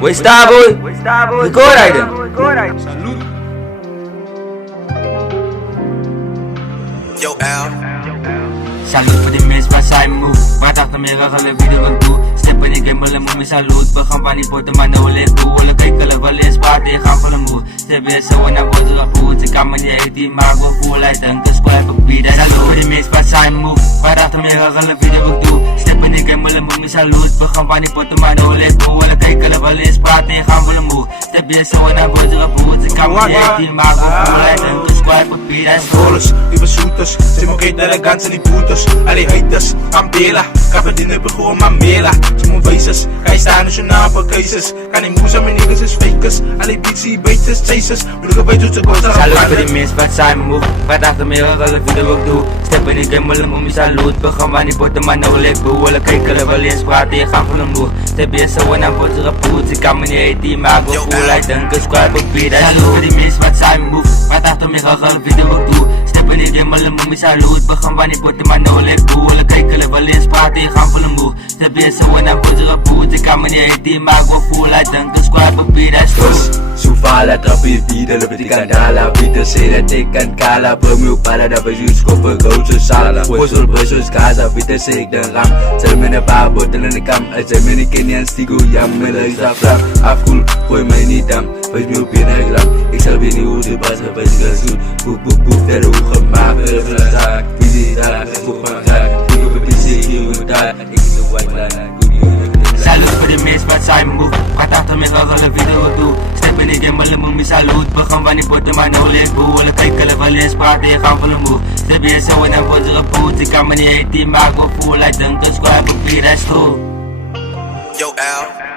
Wait, stop, boy. Record item. Salud. Yo, Al. Salut voor die mensen waar zij move. Maar dachten meer aan alle video wat doe. Step in die game, willen me salut. We gaan van die poten, maar no leg toe. Willen kijken, wel eens party, gaan van de moe. Step weer zo en dan wordt er goed. Ik kan me niet eten, die maar we voelen uit een square papier. Salut voor die mensen waar zij move. Maar dachten meer aan alle video wat doe. Step in die game, willen me salut. We gaan van die poten, maar no leg toe. Willen kijken, wel eens party, gaan van de moe. Step weer zo en dan wordt er goed. Ik kan me niet eten, die maar we voelen uit een square papier. Rollers, die bezoeters. Ze mogen geen elegant en die boeters. Allee haters, Mandela. Kappen die nuppen gewoon Mandela. Ze moet wijzers, ga je staan nationaal voor keuzes. Kan die moes aan mijn niggas is fakers. Allee beatsie, beeters, chasers. Moet ik weet hoe ze kost. Salut voor die mensen wat zijn move. Wat dachten meer aan alle video ook doe. Step in die game, willen me salut. We gaan van die poten, maar no leg toe. Willen kijken, wel eens praten, gaan van de moe. Step weer zo en dan wordt er goed. Ik kan me niet eten, die maar we voelen uit een square papier. Salut voor die mensen wat zijn move. Wat dachten meer aan alle video ook doe. Step in die game, willen me salut. We gaan van die poten, maar no leg toe. Willen kijken, wel eens praten, gaan van de moe. Step weer zo en dan wordt er goed. Ik kan me niet eten, die maar we voelen uit een square papier. Sufala tapi vida lebih kandala vida sera tekan kala bermu para dapat use koper go to sala wasul besus casa vida sek dan ram termina babo dan nekam termina kenyan stigo yam melai sapra aful koi maini dam bermu pinagram excel bini ude basa basa sud buk buk buk daru khama berasa bizi dalam bukmaka ibu bisi ibu da ikitu wailana. Salut voor de mensen wat zijn move. Wat dachten meer aan alle video wat doe. Step in die game, willen me salut. We gaan van die poten, maar no leg toe. Willen kijken, wel eens praten, gaan van de moe. Step weer zo en dan wordt er goed. Ik kan me niet eten, maar we voelen uit een square papier, dat is goed. Yo, Al.